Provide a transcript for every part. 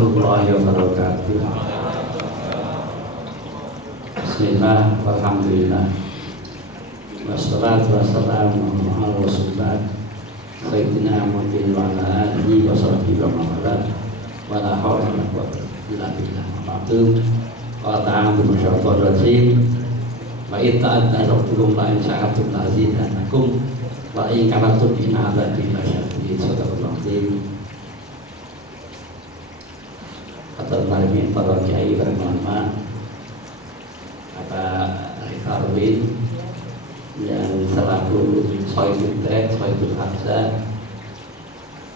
warahmatullahi wabarakatuh. Bismillah, walhamdulillah, wassalatu wassalamu ala rasulillah sayyidina Muhammadin wa ala alihi wa sahbihi wa man wa la hawla wa la quwwata illa billah. Wa ta'ala bisyaitanir rajim. Wa itta'adna rabbukum la in sya'atum la azidannakum wa in kafartum inna 'adzabi lasyadid. Sadaqallahu azim. Atas marimin para kiai dan ulama, Bapak Rifarwin yang selaku Sohibul Tek, Sohibul Hamzah,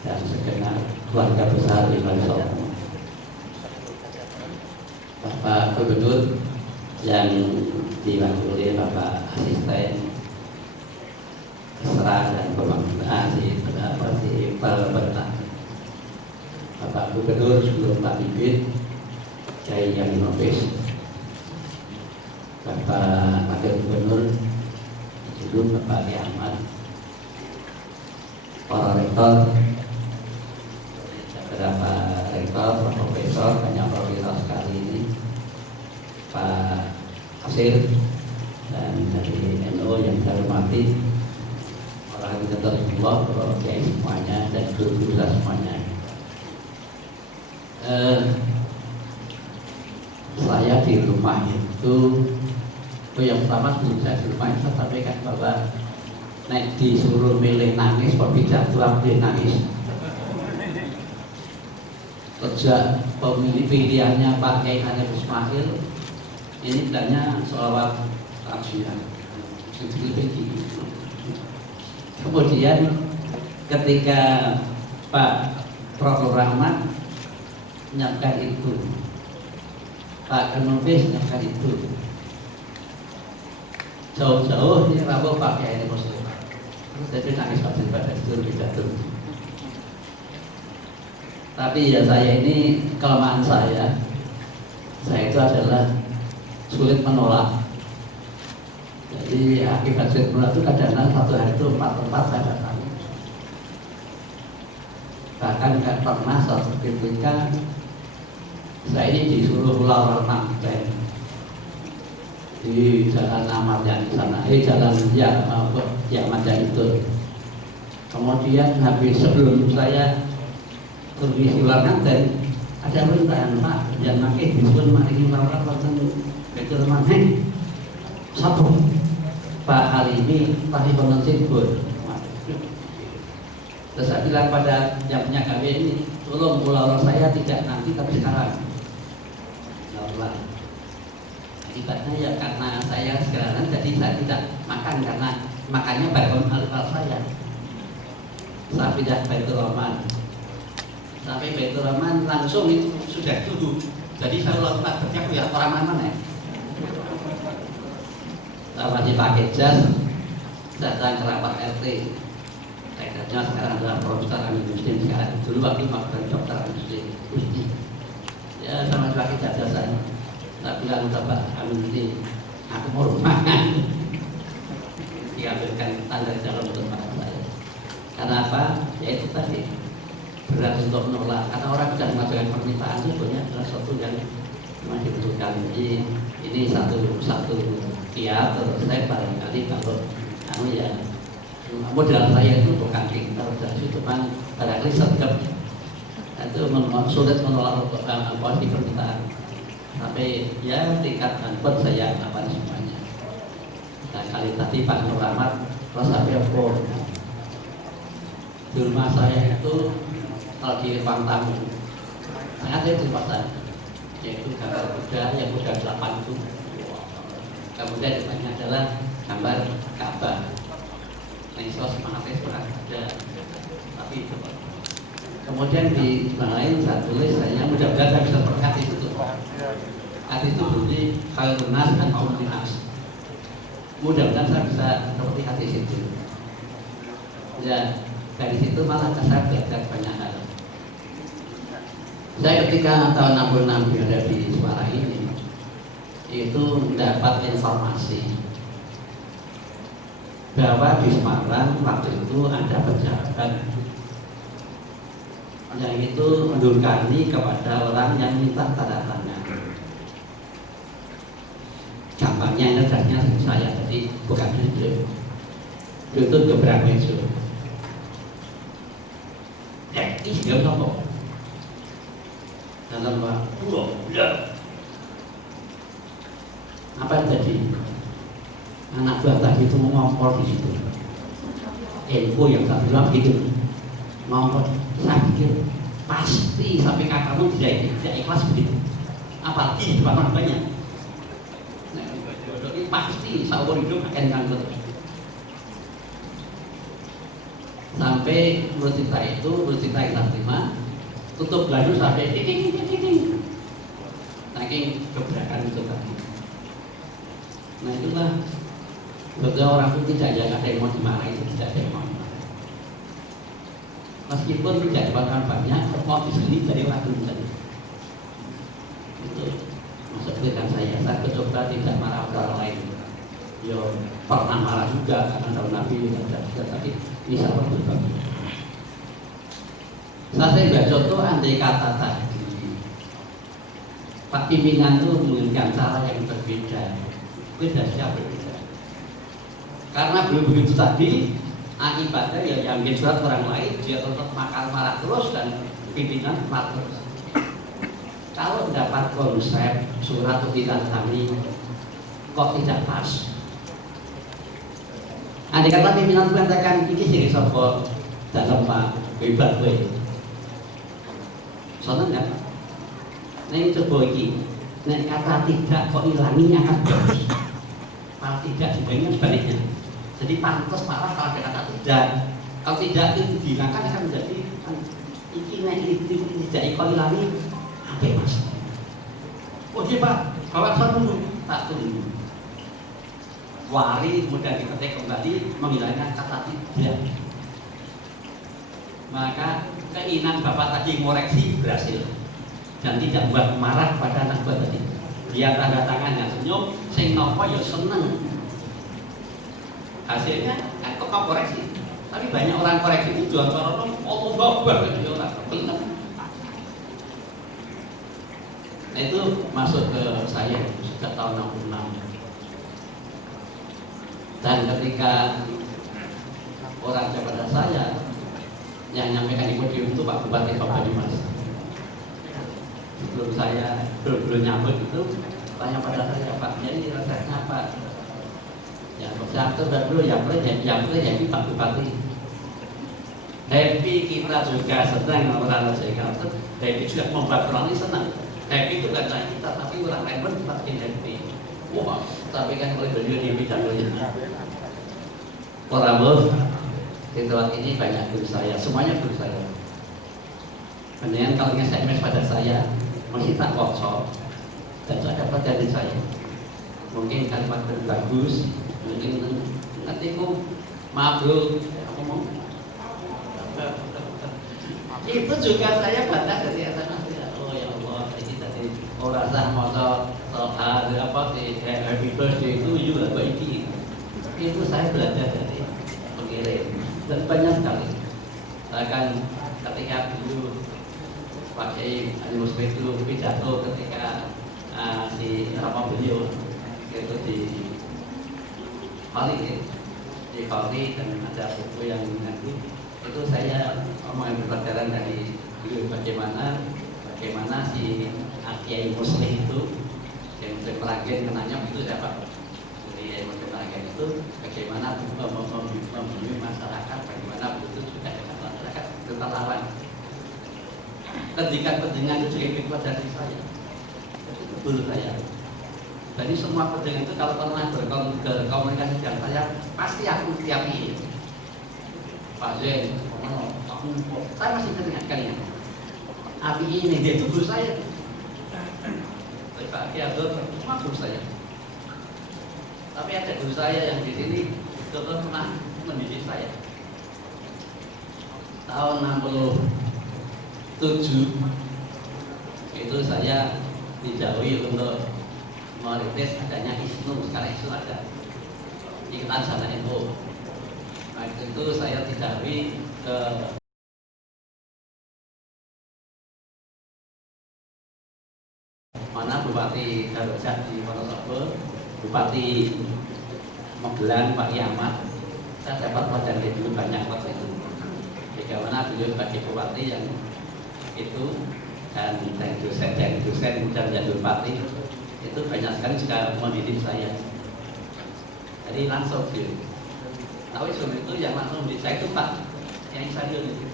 dan segenap keluarga besar Imam Sohibul, Bapak Gubernur yang diwakili Bapak Asisten Kesra dan Pembangunan di Pemerintah, Bapak Gubernur sebelum Pak Bibit, Kiai yang Nofis, Bapak Wakil Gubernur sebelum Bapak Ahmad, para rektor, beberapa rektor, profesor, banyak profesor sekali ini, Pak Asir dan dari NU yang saya hormati, orang yang terhubung, para kiai semuanya dan guru-guru semuanya. Saya di rumah itu yang pertama sebelum saya di rumah itu saya sampaikan bahwa naik disuruh milih nangis kok tidak tuang nangis. Kerja pilihannya Pak Kiai Hanif Ismail ini bilangnya sholawat takziah. Kemudian ketika Pak Prof. Rahmat menyiapkan itu, Pak Kenubis menyiapkan itu, jauh-jauh ini Rabu Pak Kiai ini Muslim. Terus saya nangis waktu pada itu pidato. Tapi ya saya ini kelemahan saya itu adalah sulit menolak. Jadi akibat sulit menolak itu kadang-kadang satu hari itu 4 tempat saya datang. Bahkan nggak pernah satu ketika saya ini disuruh pulang Manten di Jalan Ahmad Yani sana, Jalan Ahmad Yani itu. Kemudian habis sebelum saya pergi pulang Manten, ada perintah Pak yang makai disuruh maringi orang wonten betul maneh sabung Pak hari ini tadi penonton pun. Terus saya bilang pada yang punya kami ini, tolong pulau saya tidak nanti tapi sekarang. Akibatnya ya karena saya sekarang jadi saya tidak makan karena makannya baru al saya. Saya pindah Baitur Rahman. Sampai Baitur Rahman langsung itu sudah duduk. Jadi saya lompat berarti ya orang mana ya? Saya masih pakai jas, datang ke rapat RT. Kayaknya sekarang adalah Profesor Amin Muslim sekarang. Dulu waktu makan Dokter Amin Muslim. Ya sama pakai jas saya. Tak bilang Bapak Amin ini, aku mau makan. Diambilkan tanda calon untuk makan saya. Karena apa? Ya itu tadi berat untuk menolak. Karena orang sudah mengajukan permintaan itu sebenarnya adalah sesuatu yang masih dibutuhkan. Jadi ini satu kiat. Terus saya barangkali kalau ya modal saya itu bukan pintar dan itu cuma barangkali sedap itu sulit menolak di permintaan. Tapi ya tingkat bantuan saya apa semuanya. Nah kali tadi Pak Nur Rahmat terus sampai di rumah saya itu kalau di ruang tamu saya ada di pasar yaitu gambar kuda yang kuda 8 itu. Kemudian depannya adalah gambar Ka'bah. Naisos semangatnya sudah ada. Tapi itu kemudian di lain saya tulis saya mudah-mudahan saya bisa berkat itu. Hati itu berarti khairun nas dan kaumun nas. Mudah-mudahan saya bisa seperti hati itu. Ya dari situ malah saya belajar banyak hal. Saya ketika tahun 66 berada di Suara ini itu mendapat informasi bahwa di Semarang waktu itu ada pejabat yang itu mendurkani kepada orang yang minta tanda tangan. Gampangnya ini addressnya saya, jadi bukan video. Itu gebrang itu. Ih, dia apa? Dalam waktu, apa yang terjadi? Anak buah tadi itu ngompol di situ. Info yang tak bilang gitu, ngompol. Saya pikir pasti sampai kakakmu tidak ikhlas begitu. Apalagi di depan orang banyak. Nah, ini pasti seumur hidup akan nganggur. Sampai menurut cerita yang terima tutup lagi sampai ding. Saking gebrakan itu tadi. Nah itulah sebetulnya orang itu tidak yang ada yang mau dimarahi, itu tidak ada yang mau dimarahi. Meskipun tidak dapatkan banyak, mau di sini dari orang itu tadi. Itu maksud dengan saya coba tidak marah orang lain. Yo pernah marah juga karena tahun Nabi ada juga, tapi bisa berbagi. Saya nggak contoh andai kata tadi Pak pimpinan itu menggunakan cara yang berbeda, beda siapa berbeda. Karena belum begitu tadi, akibatnya ya yang surat orang lain dia tetap marah terus dan pimpinan marah terus. Kalau dapat konsep surat tuntutan kami kok tidak pas. Andai kata pimpinan mengatakan ini sih sopo dalam Pak bebas gue. Soalnya enggak. Nah coba ini, nah kata tidak kok hilanginya kan bagus. Kalau tidak sebaiknya sebaliknya. Jadi pantas marah kalau ada kata tidak. Kalau tidak itu dihilangkan akan menjadi ini tidak kok hilangi apa mas? Oh iya Pak, bawa dulu tak tunggu. Wari kemudian diketik kembali menghilangkan kata tidak. Maka keinginan Bapak tadi ngoreksi berhasil dan tidak buat marah pada anak buah tadi. Dia tanda tangannya senyum, sing nopo ya seneng. Hasilnya kan kok koreksi. Tapi banyak orang koreksi itu jual orang Allah Akbar gitu orang benar. Nah itu masuk ke saya sejak tahun 66. Dan ketika orang kepada saya yang nyampaikan di podium itu Pak Bupati Pak Banyumas. Sebelum saya belum nyambut itu tanya pada saya Pak, jadi rasanya apa? Ya saya dulu yang ini Pak Bupati. Happy kita juga senang orang saya kata happy juga membuat orang ini senang. Happy itu kan kita tapi orang lain pun pasti happy. Wah, tapi kan oleh beliau dia bicaranya. Orang di tempat ini banyak guru saya, semuanya guru saya. Kemudian kalau nge-SMS pada saya, masih tak workshop dan itu dapat dari saya. Mungkin kalimat bagus, mungkin nanti aku maaf bro, aku mau. Itu juga saya baca dari SMS. Oh ya Allah, ini tadi orang sah moto soal apa di happy birthday itu juga baik ini. Itu saya belajar dari pengirim. Dan banyak sekali. Bahkan ketika dulu Pak Kiai Ali Musbih itu pidato ketika di ramah beliau itu di Bali dan ada buku yang nanti itu saya mengambil pelajaran dari beliau bagaimana si Kiai Muslim itu yang Pelagen menanya itu siapa? Jadi Pelagen itu bagaimana membimbing masyarakat, bagaimana itu juga dengan masyarakat tentang lawan. Pendidikan itu juga ikut dari saya. Itu guru saya. Jadi semua pendidikan itu kalau pernah berkomunikasi dengan saya pasti aku tiapi. Pak Zen, saya masih teringatkan ya. Api ini dia itu guru saya. Pak Kiai Abdul semua guru saya. Tapi ada guru saya yang di sini betul pernah mendidik saya. Tahun 67 itu saya dijauhi untuk merintis adanya ISNU. Sekarang ISNU ada Ikatan Sana NU. Nah itu saya dijauhi ke saya rojak di Wonosobo, Bupati Magelang Pak Yamat, saya dapat pelajaran dulu banyak waktu itu. Bagaimana beliau sebagai bupati yang itu dan dosen dan jadi bupati itu banyak sekali juga mendidik saya. Jadi langsung beliau. Tapi sebelum itu yang langsung mendidik saya itu Pak yang stadion itu.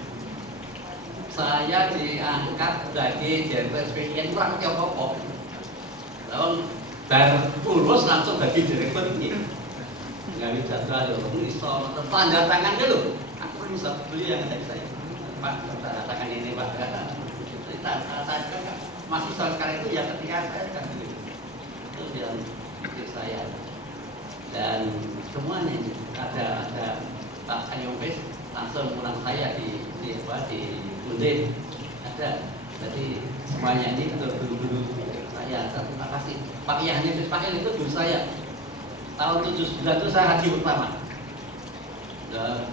Saya diangkat sebagai direktur SPIN kurang apa-apa. Lalu baru lulus langsung bagi direktur ini. Nggak jadwal iso tanda tangan dulu. Aku bisa beli yang ada saya. Pak, tanda tangan ini Pak. Saya masih soal sekarang itu ya ketika saya kan itu yang saya dan semuanya ada Pak Ayumbes langsung pulang saya di Bundin ada. Jadi semuanya ini dulu saya terima kasih. Pak Yahya Ismail itu dulu saya tahun 79 itu saya haji pertama.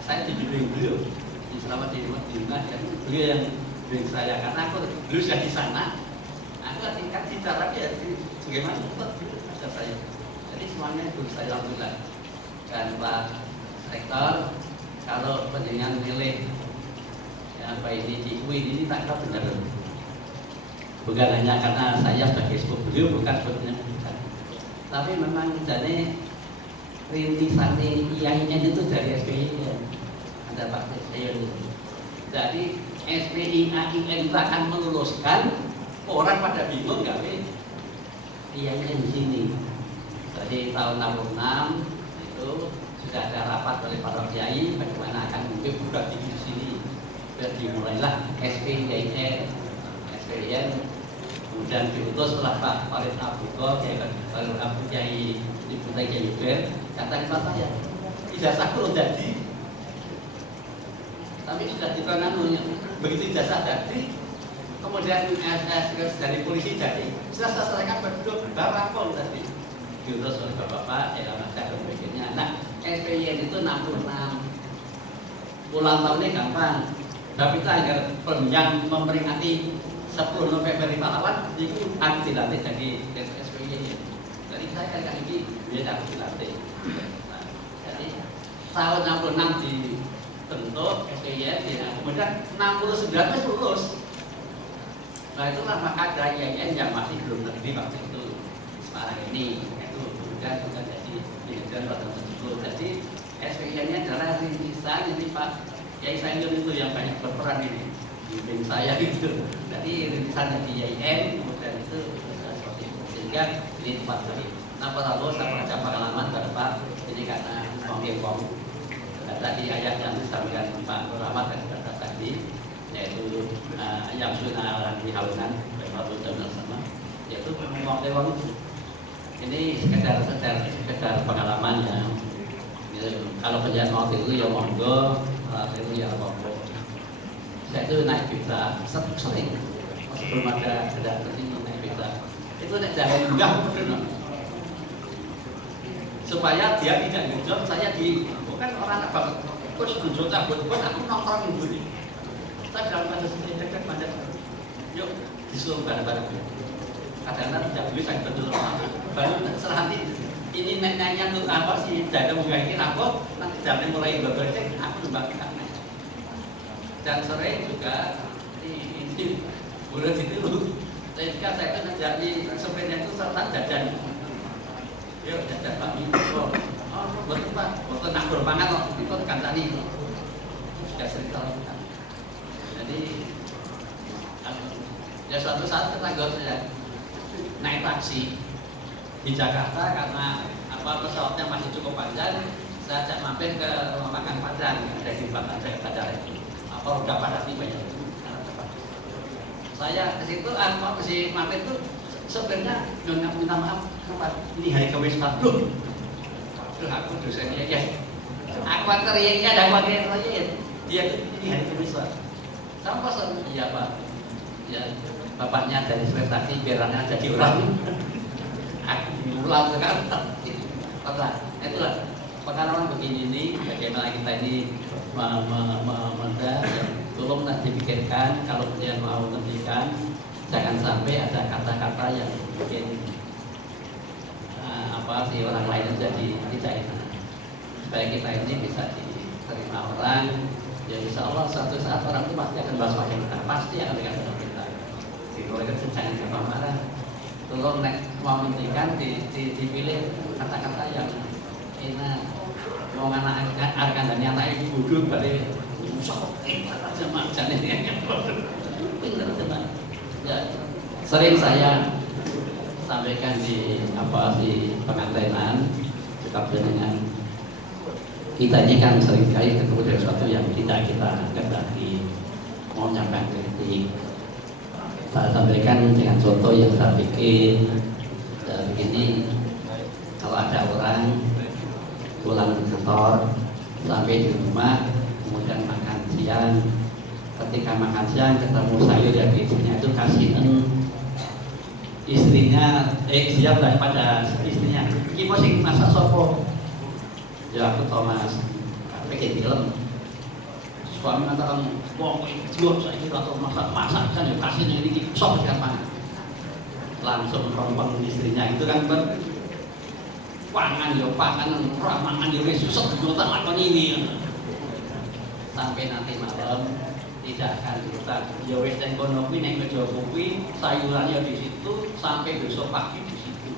Saya dibimbing beliau selama di Madinah dan beliau yang bimbing saya karena aku dulu sudah di sana. Aku tingkat bicara ya bagaimana ada saya. Jadi semuanya dulu saya alhamdulillah. Dan Pak Rektor kalau penjenengan milih apa ini di UIN ini tak tahu benar. Bukan hanya karena saya sebagai sepupu beliau, bukan sebetulnya. Tapi memang jadi rintisan IAIN itu dari SPI ya. Ada Pak SPI. Jadi SPI AIN itu akan meluluskan orang pada bingung nggak IAIN di sini. Jadi tahun 66 itu sudah ada rapat oleh para kiai bagaimana akan mungkin buka di sini. Dan dimulailah SPIN, kemudian diutus oleh Pak Farid Abdullah, Kiai Ibu Kiai Yuber, kata kepada saya, ijazahku jadi, tapi sudah dikonanunya, begitu ijazah jadi, kemudian dari polisi jadi, sudah selesaikan berdua bapak pun tadi, diutus oleh bapak-bapak, ya masa kemudiannya. Nah, SPIN itu 66, ulang tahunnya gampang. Tapi kita agar yang memperingati 10 November di pahlawan itu akan dilatih jadi SPY. Jadi saya kan ini dia harus dilatih. Nah, jadi tahun 66 dibentuk SPY, kemudian 69 itu lulus. Nah itulah maka ada IAIN yang masih belum terdiri waktu itu sekarang ini itu kemudian juga jadi dirjen pada 70. Jadi SPY-nya adalah rintisan ini Pak Kiai Sayyidun itu yang banyak berperan ini bimbing saya gitu. Jadi rintisannya di IAIN kemudian itu seperti itu. Sehingga ini tempat lagi. Nah pada Allah saya pernah pengalaman pada Pak ini karena Kong. Tadi ayat yang disampaikan Pak Nur Rahmat dan kata tadi yaitu yang sunnah di halunan Bapak dan sama yaitu Kong ini sekedar pengalaman ya. Kalau penjahat waktu itu ya monggo, itu ya monggo. Saya itu naik pita sering, sebelum ada kesini naik pita. Itu naik jalan enggak benar. Supaya dia tidak ngejot, saya bukan orang apa, terus ngejot buat aku nongkrong dulu. Saya dalam pada sini dekat pada, yuk disuruh bareng-bareng. Kadang-kadang tidak boleh saya betul baru serahati. Ini nanya tuh apa sih jaga bunga ini apa nanti jalan mulai bekerja aku membagikan dan sore juga di bulan itu ketika saya kan jadi sebenarnya itu serta jajan yuk jajan kami oh betul Pak betul nak berpangan kok itu kan tadi sudah sering lakukan jadi ya suatu saat tetangga saya naik taksi di Jakarta karena pesawatnya masih cukup panjang, saya ajak mampir ke rumah makan Padang ada di Padang Jakarta itu. Udah pada sih banyak. Saya ke situ, si mampir itu sebenarnya nyonya minta maaf, kenapa ini hari Kamis Pak? Loh, aku dosennya ya. Aku teriaknya ada bagian lain. Dia ini hari Kamis Pak. Sama pesan, iya Pak. Ya, bapaknya dari prestasi biarannya jadi orang. Aku diulang sekarang. Itulah pengalaman begini ini bagaimana kita ini tolong nanti dipikirkan kalau kalian mau menghentikan jangan sampai ada kata-kata yang bikin apa si orang lain jadi tidak enak. Supaya kita ini bisa diterima orang, ya insya Allah suatu saat orang itu pasti akan bahas wajah kita, pasti akan dikasih sama kita. Kalau itu jangan gampang marah. Tolong mau menghentikan dipilih kata-kata yang enak. Mau anak akan dan nyata ibu bodoh balik musuh aja macam ini yang bodoh. Ya, sering saya sampaikan di pengantinan tetap dengan kita ini kan sering sekali ketemu dengan sesuatu yang tidak kita kendaki, mau menyampaikan kritik. Saya sampaikan dengan contoh yang saya bikin begini, kalau ada orang pulang kantor sampai di rumah kemudian makan siang, ketika makan siang ketemu sayur yang istrinya itu kasihan istrinya siap daripada istrinya ini masih masak sopo ya aku Thomas bikin film suami mengatakan wong jual saya ini atau masak kan ya kasihan ini sok siapa langsung rompong istrinya itu kan pangan ramangan ya wis susah digotak lakon ini sampai nanti malam tidak akan digotak ya wis teng kono kuwi ning meja kopi sayurannya di situ sampai besok pagi di situ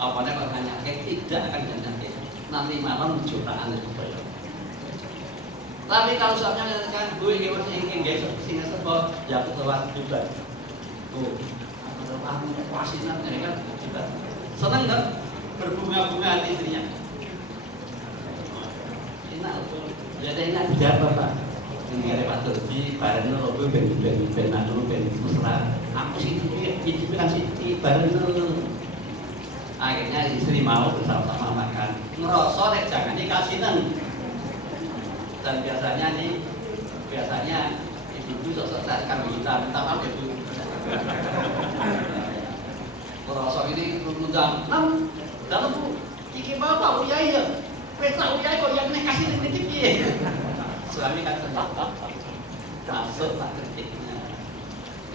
apa nek kok nyake tidak akan nyake nanti malam jutaan itu bayar tapi kalau soalnya kan gue iki wis ingin sing sebab ya ketua juga tuh aku wasinan kan juga senang kan berbunga-bunga istrinya enak jadi enak bicara Bapak ini ada Pak Turbi barangnya logo ben mesra aku sih itu kan sih barangnya akhirnya istri mau bersama-sama makan ngerosok nek jangan dikasihin dan biasanya ibu sosok kami minta maaf ibu Rosok ini undang, dalam bu, iki bapak uyai ya, pesta uyai kok yang kasih kritik ya. Suami kan masuk tak kritiknya.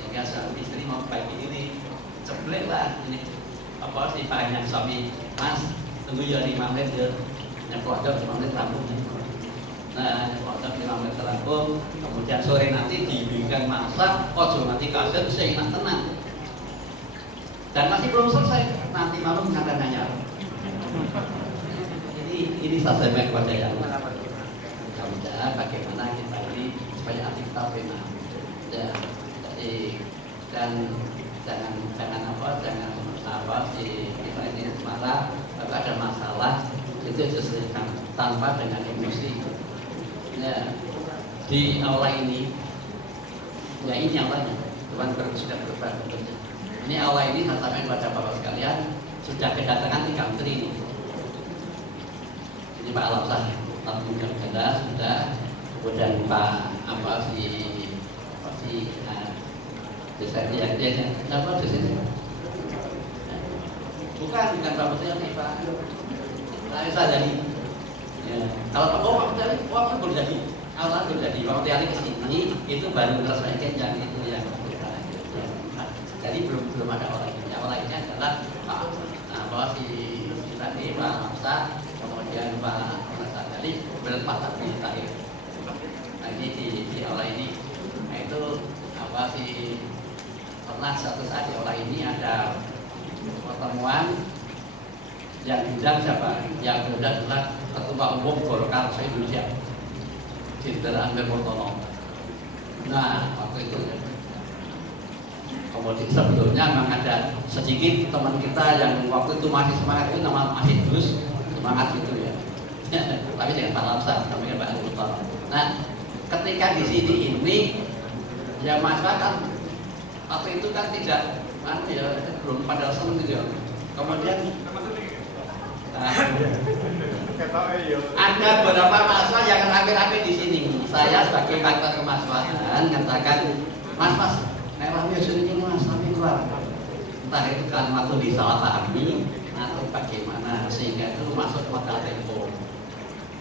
Hingga suami istri mau baik ini, ceblek lah ini. Apa sih banyak suami, mas tunggu ya 5 menit ya, nyeplotok 5 menit rampung. Nah nyeplotok 5 menit rampung, kemudian sore nanti diberikan masak, ojo nanti kasih seenak tenang. Dan masih belum selesai, nanti malam akan nanya. Ini saya sampaikan kepada yang mudah bagaimana kita ini supaya hati kita benar. Ya, jadi dan jangan kita ini marah, kalau ada masalah itu diselesaikan tanpa dengan emosi. Ya, di aula ini, ya ini aulanya, Tuhan sudah berubah bentuknya. Ini aula ini saya sampaikan kepada Bapak sekalian sudah kedatangan 3 menteri ini. Ini Pak Alamsah, Alhamdulillah sudah, kemudian Pak desa dia apa desa bukan Pak Menteri ini Pak Raisa jadi. Ya. Kalau Pak Menteri kan belum jadi, aula belum jadi. Pak Menteri kesini itu baru menyelesaikan yang itu yang jadi belum ada orang ini. Orang ini adalah bahwa tadi Pak Alamsah, kemudian Pak Raisa jadi berempat tadi terakhir. Nah ini di aula ini, nah itu pernah satu saat di aula ini ada pertemuan yang diundang siapa? Yang diundang adalah Ketua Umum Golkar se-Indonesia, Jenderal Amir Murtono. Nah waktu itu kemudian sebetulnya memang ada sedikit teman kita yang waktu itu masih semangat itu masih terus semangat gitu ya. Tapi jangan Pak Alamsah, namanya Pak Murtono. Nah ketika di sini ini ya masyarakat waktu itu kan tidak belum pada senang gitu ya. Kemudian ada beberapa masa yang rame-rame di sini. Saya sebagai faktor kemaslahatan katakan, Mas, merahnya sini Mas, tapi keluar. Entah itu kan waktu disalahpahami atau bagaimana sehingga itu masuk modal tempo.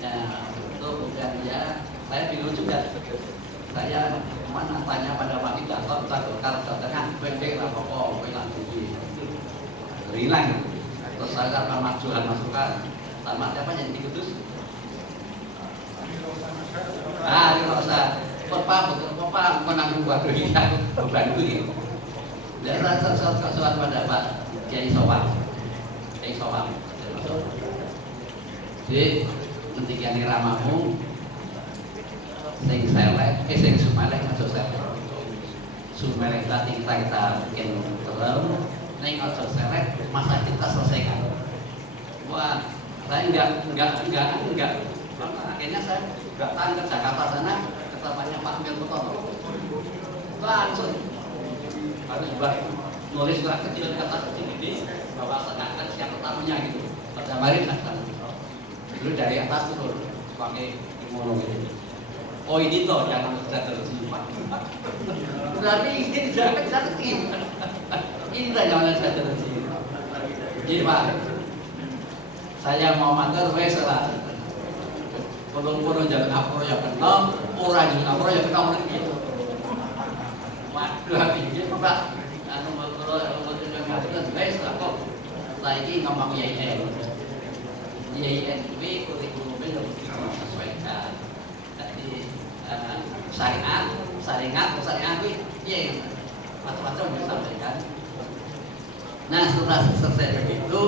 Ya, itu bukan ya. Saya bingung juga. Saya mana tanya pada Pak Wigato, kita Golkar Jawa Tengah, pendek lah pokok, hilang duit, hilang. saya karena maksuhan masukan sama siapa yang di Kudus? Ini usah. Bapak menanggung waktu ini bantu ini. Dan saya pada Pak Kiai Sowang. Jadi mentikani ramamu sing selek, sing sumelek aja selek. Sumelek tadi kita bikin terlalu, neng aja selek, masa kita selesaikan. Wah, saya enggak. Akhirnya saya datang ke Jakarta sana, ketemunya Pak Amir Mutono. Langsung harus nulis surat kecil kata kecil ini bahwa sengakan siapa tamunya gitu. Pada mari datang. Dulu dari atas turun pakai kimono gitu. Oh ini toh yang sudah tersimpan. Berarti ini jangan tersimpan. Ini jangan saya tersimpan. Jadi Pak, saya mau matur wes lah. Kono jalan ngapura ya kena, ora juga ngapura ya kena orang gitu. Waduh ini Pak, anu kalau ngapura wes lah kok. Lagi ngomong IAIN. IAIN itu kurikulumnya harus disesuaikan. Jadi syariat itu iya macam-macam disampaikan. Nah setelah selesai begitu,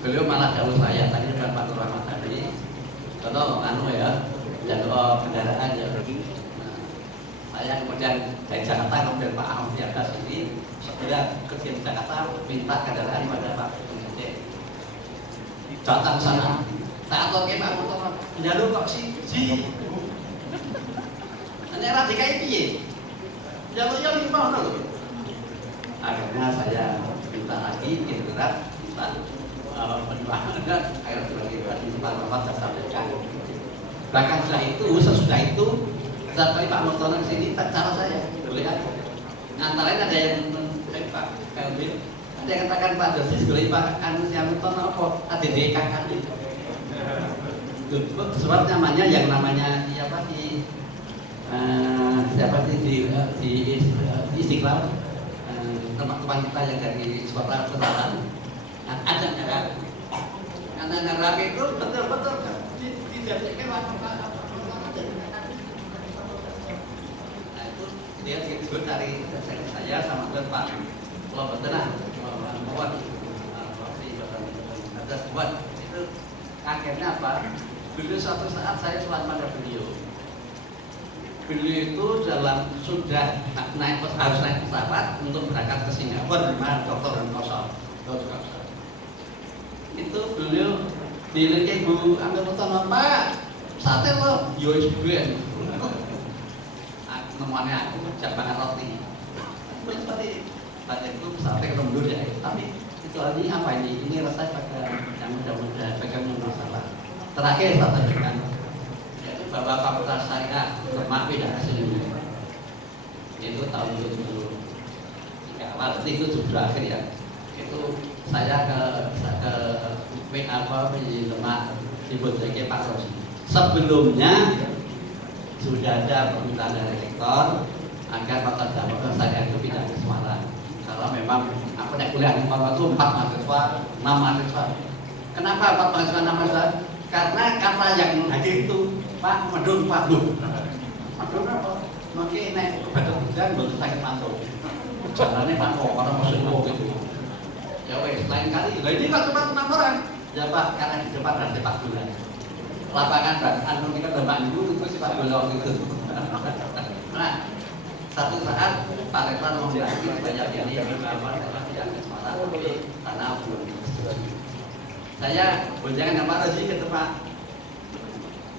beliau malah jauh saya tadi dengan Pak Nur Rahmat tadi. Contoh jadwal kendaraan ya. Saya kemudian dari Jakarta kemudian Pak Ahmad di atas ini segera ke Jakarta minta kendaraan pada Pak Presiden. Datang sana, tak tahu Pak Mutono, jalur kok si. Nek ra dikai piye? Jalur yang gimana loh? Akhirnya saya minta lagi minta penjualan air berbagi di tempat-tempat saya sampaikan. Bahkan sesudah itu saat Pak Mutono kesini cara saya boleh aja. Antara ada yang Pak Kelvin, ada yang katakan Pak Dosis boleh Pak Anu yang Mutono apa? Ada di kakak itu. Sebab namanya yang namanya siapa di Istiqlal teman-teman kita yang dari Sumatera Selatan ada negara karena negara itu betul-betul dijadikan apa nah itu dia disebut dari saya sama Pak kalau betul buat ada buat itu akhirnya apa dulu suatu saat saya sholat pada beliau itu sudah harus naik pesawat untuk berangkat ke Singapura dengan dokter dan kosong. Itu beliau bilang ke Ibu Amir Mutono, Pak, sate lo, yo isbuan. Nemuannya aku jangan roti. Seperti sate itu sate lembur ya, tapi itu lagi apa ini? Ini rasanya pada yang mudah-mudahan pegang masalah. Terakhir saya tanyakan. Bapak Fakultas Syariat Demak pindah ke sini itu tahun 2003 awal itu sudah akhir ya itu saya ke di Demak diboceki Pak Rosi sebelumnya sudah ada permintaan dari rektor agar Fakultas Syariat itu pindah ke Semarang kalau memang aku naik kuliah di Semarang itu 4 mahasiswa 6 mahasiswa kenapa 4 mahasiswa 6 mahasiswa karena kata yang hadir itu Pak Medun Pak Medun apa? Mungkin naik ke Batok Hujan belum sakit mantul jalannya Pak orang masuk gitu ya wes lain kali ini Pak cuma 6 orang ya Pak karena di depan ada Pak Bulan lapangan dan anu kita Demak itu si Pak Bulan itu nah satu saat Pak Rektor mengundang banyak ini yang Semarang karena belum saya bonjangan sama Rosi ke Demak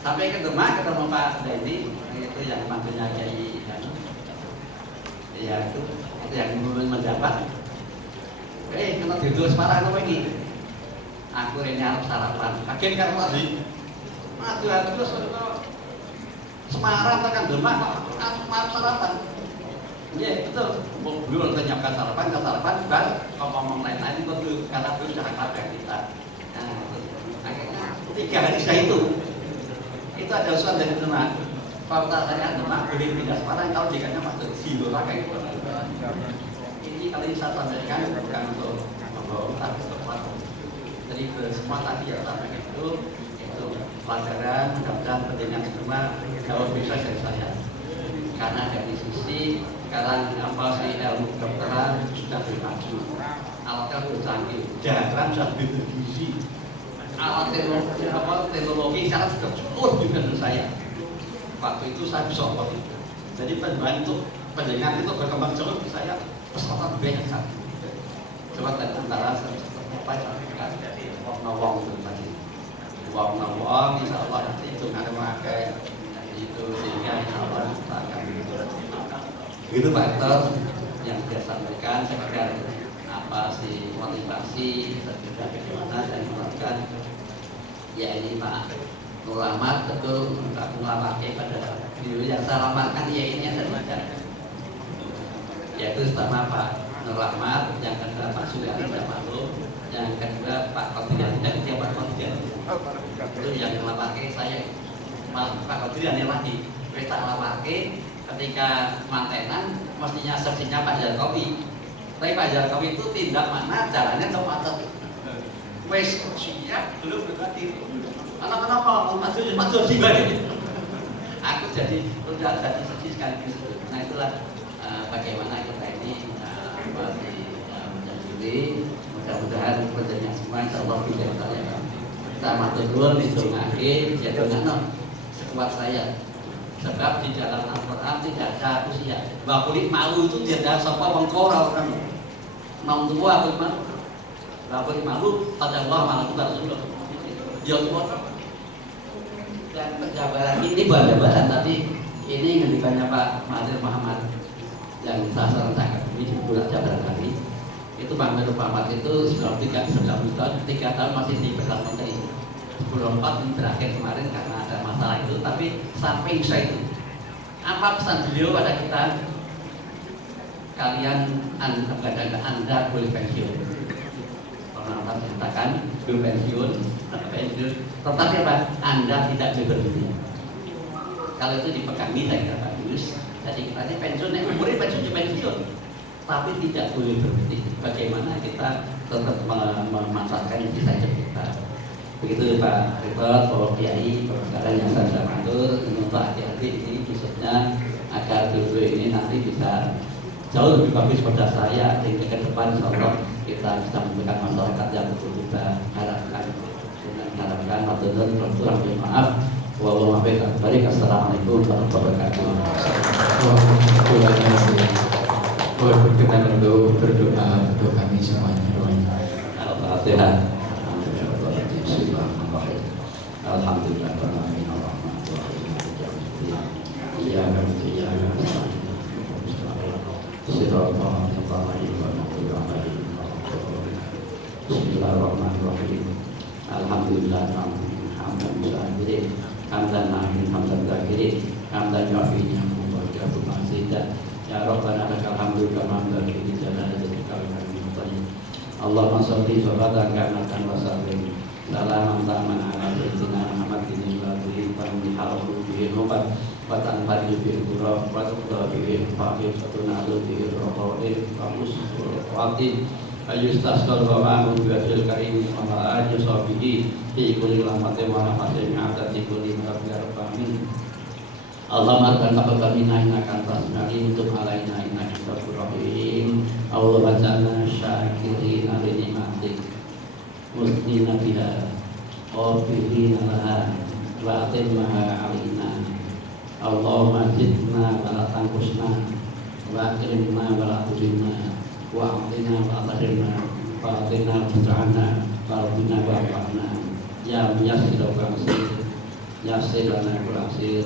sampai ke Demak ketemu Pak Daini itu yang mantunya Kiai ya itu yang menjabat kena duduk Semarang apa ini aku ini harus sarapan kaget kan Pak Di aduh terus Semarang tekan Demak harus sarapan iya betul belum menyiapkan sarapan dan ngomong lain-lain itu karena itu sudah ada kita akhirnya 3 hari saya itu ada usulan dari Demak Fakultas Syariat Demak boleh pindah Semarang kalau jikanya masuk Silora kayak gitu ini kali saya sampaikan bukan untuk tapi Jadi semua tadi ya sampaikan itu pelajaran, mudah-mudahan pendengar semua jauh bisa dari saya. Karena dari sisi sekarang ilmu kedokteran sudah bermaju, alatnya sudah canggih, jarang sudah bergizi, alat teknologi sekarang sudah cukup juga menurut saya. Waktu itu saya bisa itu. Jadi pendengar itu berkembang jauh di saya pesawat banyak sekali. Coba dari antara apa dari wong tadi, wong insya Allah nanti itu ada memakai itu sehingga insya Allah kita akan itu faktor yang saya sampaikan sekedar apa sih motivasi sekedar bagaimana saya melakukan ya ini Pak ulama betul untuk melampaui pada diri yang saya lamarkan ya ini yang saya yaitu pertama Pak Nur Rahmat, yang kedua Pak Suryadi Jamaluh, yang kedua Pak Qadir dan dia Pak Qadir itu yang melampaui saya Pak Qadir yang lagi kita melampaui ketika mantenan mestinya sepertinya Pak Jokowi, tapi Pak Jokowi itu tindak mana jalannya ke macet wes siap belum berarti kenapa maju juga ini aku jadi udah jadi sedih sekali gitu. Nah itulah bagaimana kita ini masih menjadi mudah-mudahan kerjanya semua insya Allah bisa saya kita matur itu ngakhir ya dengan sekuat saya. Sebab di dalam Al-Quran tidak ada usia. Bakulik malu itu tidak ada siapa mengkorau orang. Nom tua bagaimana? Bakulik malu pada Allah malu Rasulullah. Ya Allah. Dan penjabaran ini bahan-bahan tapi ini ngendikannya Pak Mahathir Muhammad yang saya serentakkan ini di bulan Jabaran hari itu Pak Mahathir Muhammad itu sudah 3 tahun masih di Perdana Menteri. 2004 ini berakhir kemarin karena ada masalah itu, tapi sampai usai itu apa pesan beliau pada kita? Kalian anda boleh pensiun. Pernah ceritakan boleh pensiun, tetapi apa? Anda tidak boleh berhenti. Kalau itu dipegangi saya kira bagus. Jadi kita ini pensiun, umurnya pensiun, tapi tidak boleh berhenti. Bagaimana kita tetap memanfaatkan insight kita? Begitu Pak Rifat, Bapak Kiai, Bapak yang saya sudah matur untuk hati-hati ini khususnya agar dulu ini nanti bisa jauh lebih bagus pada saya sehingga ke depan insya kita bisa memberikan masyarakat yang betul kita harapkan dengan harapkan matur maaf. Wassalamualaikum warahmatullahi wabarakatuh. Boleh berkenan untuk berdoa untuk kami semuanya. Al-Fatihah. Alhamdulillah Bismillahirrahmanirrahim. Alhamdulillah hamdan musahirin hamdan nahin hamdan zakirin hamdan yafinya mubarakatuh masjidah ya Rabbana lakal hamdu kama hamdan jalalatika wa karimatayn Allahumma sholli sholatan kamilatan wa sallim salaman taman ala sayyidina Muhammadin alladzi tanhalu bihi nubat wa tanfadu bihi qurra wa tuqra bihi faqih satuna bihi raqaib wa muswatin ayustasqal wa ma'amun bihasil karim wa ma'ajus sabihi fi kulli lahmatin wa nafasin mi'atati kulli ma'abiyar amin. Allahumma arkan kami innaka antas sami'ul tub alaina innaka ghafurur rahim. Allahumma ja'alna syakirina li ni'matik musnina biha qabilina laha wa atimmaha alaina. Allahumma zidna wa la tanqusna wa akrimna wa la tuhinna wa atina wa atarina wa atina putrana wa atina wa atina ya yassir wa asir yassir lana wa asir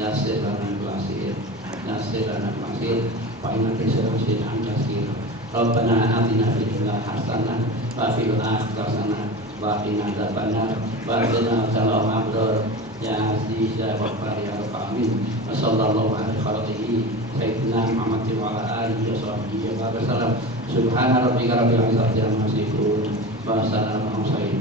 yassir lana wa asir yassir lana wa asir wa inna kisrasin anjasir Rabbana atina fid dunya hasanah wa fil akhirati hasanah wa qina adzabannar wa qina adzaban abdur ya aziz ya ghaffar ya rabbal wa sallallahu alaihi khalqihi sayyidina Muhammad wa ala alihi wa sahbihi wa sallam subhana rabbika rabbil izzati amma yasifun wa salamun alal mursalin